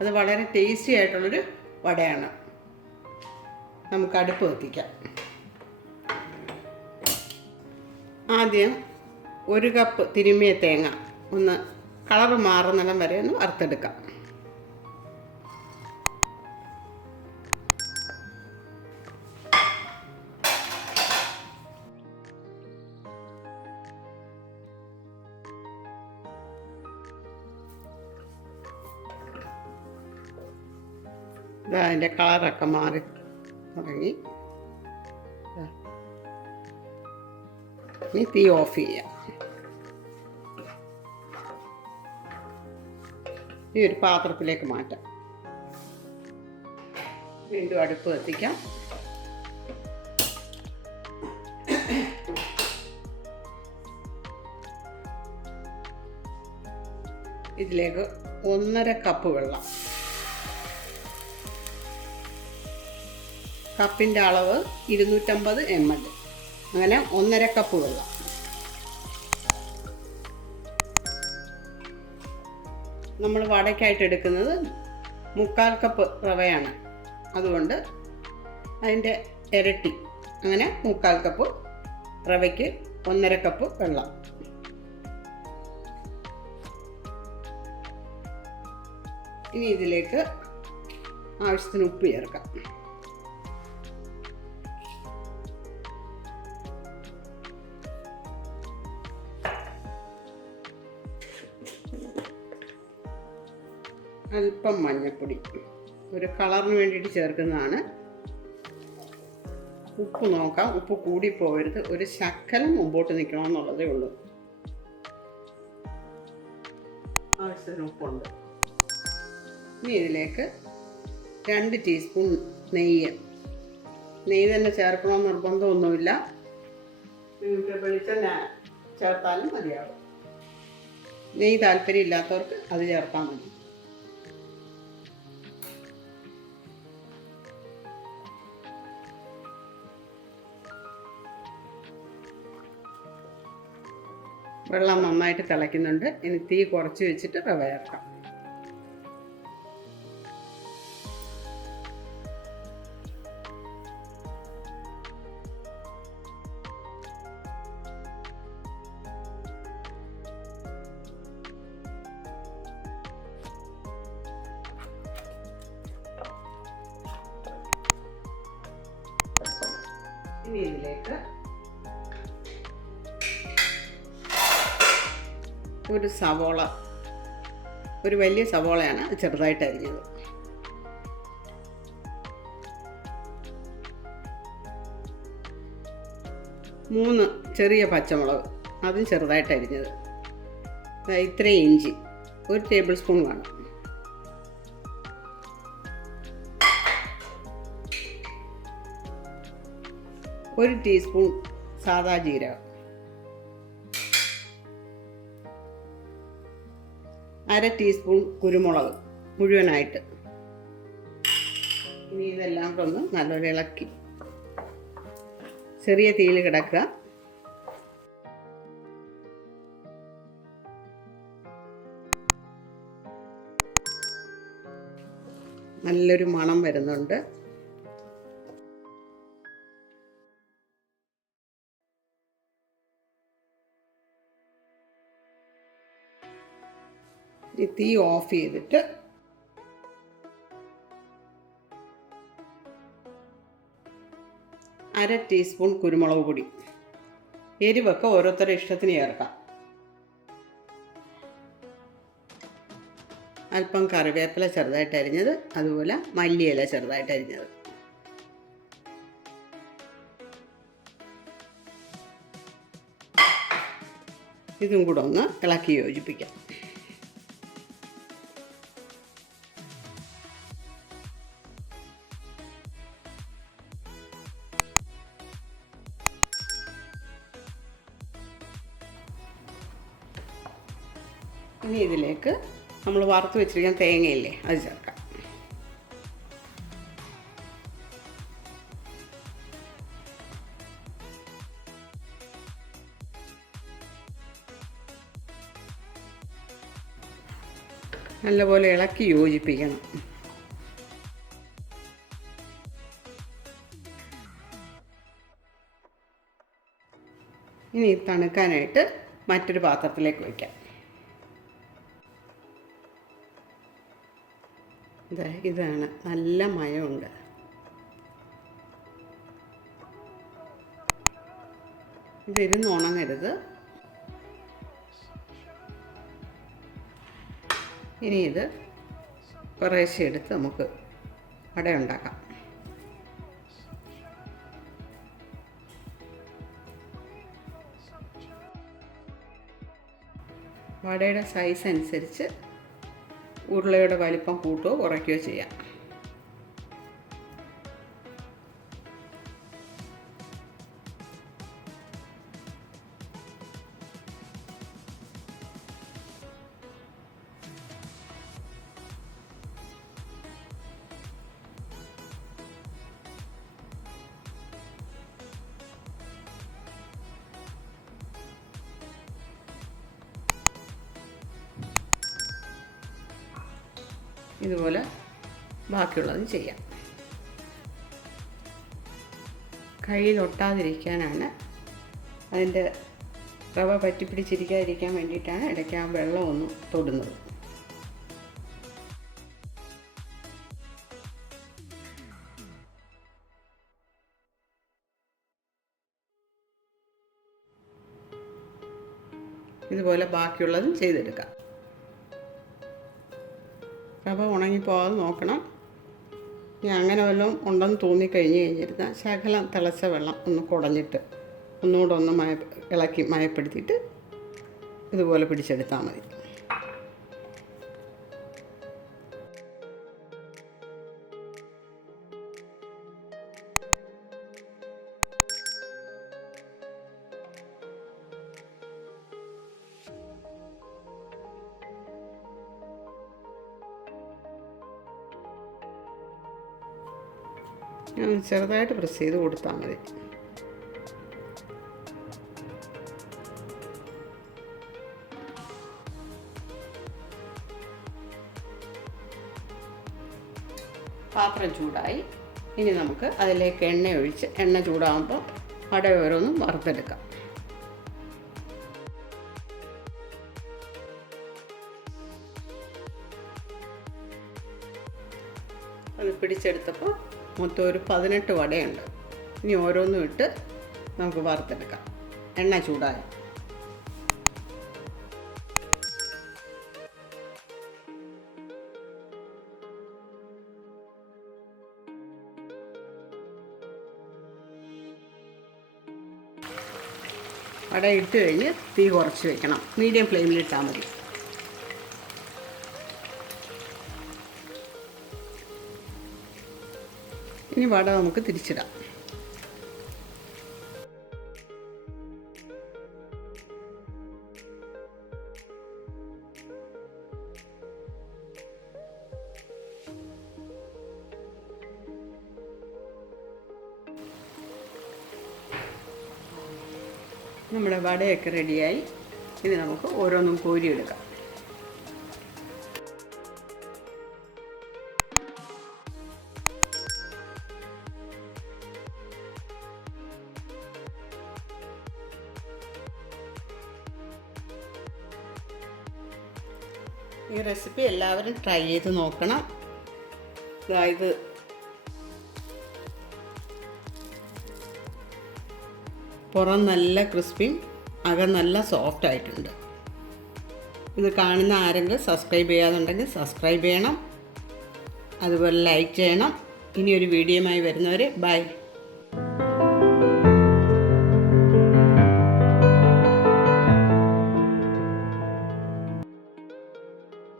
അത് വളരെ ടേസ്റ്റി ആയിട്ടുള്ളൊരു വടയാണ്. നമുക്ക് അടുപ്പ് കത്തിക്കാം. ആദ്യം 1 കപ്പ് തിരുമ്മിയ തേങ്ങ ഒന്ന് കളർ മാറുന്നിടം വരെ ഒന്ന് വറുത്തെടുക്കാം. അതിൻ്റെ കളറൊക്കെ മാറി തുടങ്ങി. ഇനി തീ ഓഫ് ചെയ്യാം. ഈ ഒരു പാത്രത്തിലേക്ക് മാറ്റാം. വീണ്ടും അടുപ്പ് കത്തിക്കാം. ഇതിലേക്ക് 1.5 കപ്പ് വെള്ളം. കപ്പിൻ്റെ അളവ് 250 ml. അങ്ങനെ 1.5 കപ്പ് വെള്ളം. നമ്മൾ വടയ്ക്കായിട്ട് എടുക്കുന്നത് 3/4 കപ്പ് റവയാണ്. അതുകൊണ്ട് അതിൻ്റെ ഇരട്ടി, അങ്ങനെ 3/4 കപ്പ് റവയ്ക്ക് 1.5 കപ്പ് വെള്ളം. ഇനി ഇതിലേക്ക് ആവശ്യത്തിന് ഉപ്പ് ചേർക്കാം. അല്പം മഞ്ഞൾപ്പൊടി, ഒരു കളറിന് വേണ്ടിയിട്ട് ചേർക്കുന്നതാണ്. ഉപ്പ് നോക്കാം, ഉപ്പ് കൂടിപ്പോകരുത്, ഒരു ശകലം മുമ്പോട്ട് നിൽക്കണമെന്നുള്ളതേ ഉള്ളൂ. ആവശ്യത്തിന് ഉപ്പുണ്ട്. ഇനി ഇതിലേക്ക് 2 ടീസ്പൂൺ നെയ്യ്. നെയ്യ് തന്നെ ചേർക്കണമെന്ന് നിർബന്ധമൊന്നുമില്ല, വെളിച്ചെണ്ണ ചേർത്താലും മതിയാവും. നെയ്യ് താല്പര്യം ഇല്ലാത്തവർക്ക് അത് ചേർത്താൽ മതി. വെള്ളം നന്നായിട്ട് തിളയ്ക്കുന്നുണ്ട്. ഇനി തീ കുറച്ച് വെച്ചിട്ട് റവ ചേർക്കാം. ഇനി ഇതിലേക്ക് ഒരു സവോള, ഒരു വലിയ സവോളയാണ്, അത് ചെറുതായിട്ട് അരിഞ്ഞത്. മൂന്ന് ചെറിയ പച്ചമുളക്, അതും ചെറുതായിട്ട് അരിഞ്ഞത്. ഇത്രയും ഇഞ്ചി, 1 ടേബിൾ സ്പൂൺ കാണും. ഒരു ടീസ്പൂൺ സാദാ ജീരകം, 1/2 ടീസ്പൂൺ കുരുമുളക് മുഴുവനായിട്ട്. ഇനി ഇതെല്ലാം ഒന്ന് നല്ലൊരു ഇളക്കി ചെറിയ തീയിൽ കിടക്കുക. നല്ലൊരു മണം വരുന്നുണ്ട്. ഈ തീ ഓഫ് ചെയ്തിട്ട് അര ടീസ്പൂൺ കുരുമുളക് പൊടി. എരിവൊക്കെ ഓരോരുത്തരുടെ ഇഷ്ടത്തിന് ചേർക്കാം. അല്പം കറിവേപ്പില ചെറുതായിട്ട് അരിഞ്ഞത്, അതുപോലെ മല്ലിയില ചെറുതായിട്ട് അരിഞ്ഞത്. ഇതും കൂടെ ഒന്ന് ഇളക്കി യോജിപ്പിക്കാം. ഇനി ഇതിലേക്ക് നമ്മൾ വറുത്ത് വെച്ചിരിക്കുന്ന തേങ്ങയില്ലേ, അത് ചേർക്കാം. നല്ലപോലെ ഇളക്കി യോജിപ്പിക്കണം. ഇനി തണുക്കാനായിട്ട് മറ്റൊരു പാത്രത്തിലേക്ക് വയ്ക്കാം. ഇതാണ്, നല്ല മയമുണ്ട്. ഇതിരുന്ന് ഉണങ്ങരുത്. ഇനി ഇത് കുറേശ്ശെ എടുത്ത് നമുക്ക് അട ഉണ്ടാക്കാം. വടയുടെ സൈസ് അനുസരിച്ച് ഉരുളയുടെ വലിപ്പം കൂട്ടുകയോ കുറയ്ക്കുകയോ ചെയ്യാം. ഇതുപോലെ ബാക്കിയുള്ളതും ചെയ്യാം. കയ്യിൽ ഒട്ടാതിരിക്കാനാണ്, അതിൻ്റെ റവ പറ്റിപ്പിടിച്ചിരിക്കാതിരിക്കാൻ വേണ്ടിയിട്ടാണ് ഇടയ്ക്ക് ആ വെള്ളം ഒന്ന് തൊടുന്നത്. ഇതുപോലെ ബാക്കിയുള്ളതും ചെയ്തെടുക്കാം. റവ ഉണങ്ങിപ്പോകാതെ നോക്കണം. ഇനി അങ്ങനെ വല്ലതും ഉണ്ടെന്ന് തോന്നിക്കഴിഞ്ഞ് കഴിഞ്ഞിരുന്നാൽ ശകലം തിളച്ച വെള്ളം ഒന്ന് കുടഞ്ഞിട്ട് ഒന്നുകൂടെ ഒന്ന് ഇളക്കി മയപ്പെടുത്തിയിട്ട് ഇതുപോലെ പിടിച്ചെടുത്താൽ മതി. ചെറുതായിട്ട് പ്രസ് ചെയ്ത് കൊടുത്താൽ മതി. പാത്രം ചൂടായി. ഇനി നമുക്ക് അതിലേക്ക് എണ്ണ ഒഴിച്ച്, എണ്ണ ചൂടാകുമ്പോൾ അട ഓരോന്നും വറുത്തെടുക്കാം. അത് പിടിച്ചെടുത്തപ്പോൾ മൊത്തം ഒരു 18 വടയുണ്ട്. ഇനി ഓരോന്നും ഇട്ട് നമുക്ക് വറുത്തെടുക്കാം. എണ്ണ ചൂടായി. വട ഇട്ട് കഴിഞ്ഞ് തീ കുറച്ച് വയ്ക്കണം. മീഡിയം ഫ്ലെയിമിലിട്ടാൽ മതി. ഇനി വട നമുക്ക് തിരിച്ചിടാം. നമ്മുടെ വടയൊക്കെ റെഡിയായി. ഇനി നമുക്ക് ഓരോന്നും കോരിയെടുക്കാം. ഈ റെസിപ്പി എല്ലാവരും ട്രൈ ചെയ്ത് നോക്കണം. ഇത് പുറം നല്ല ക്രിസ്പിയും അകം നല്ല സോഫ്റ്റ് ആയിട്ടുണ്ട്. ഇത് കാണുന്ന ആരെങ്കിലും സബ്സ്ക്രൈബ് ചെയ്യാതുണ്ടെങ്കിൽ സബ്സ്ക്രൈബ് ചെയ്യണം. അതുപോലെ ലൈക്ക് ചെയ്യണം. ഇനിയൊരു വീഡിയോയുമായി വരുന്നവരെ ബൈ.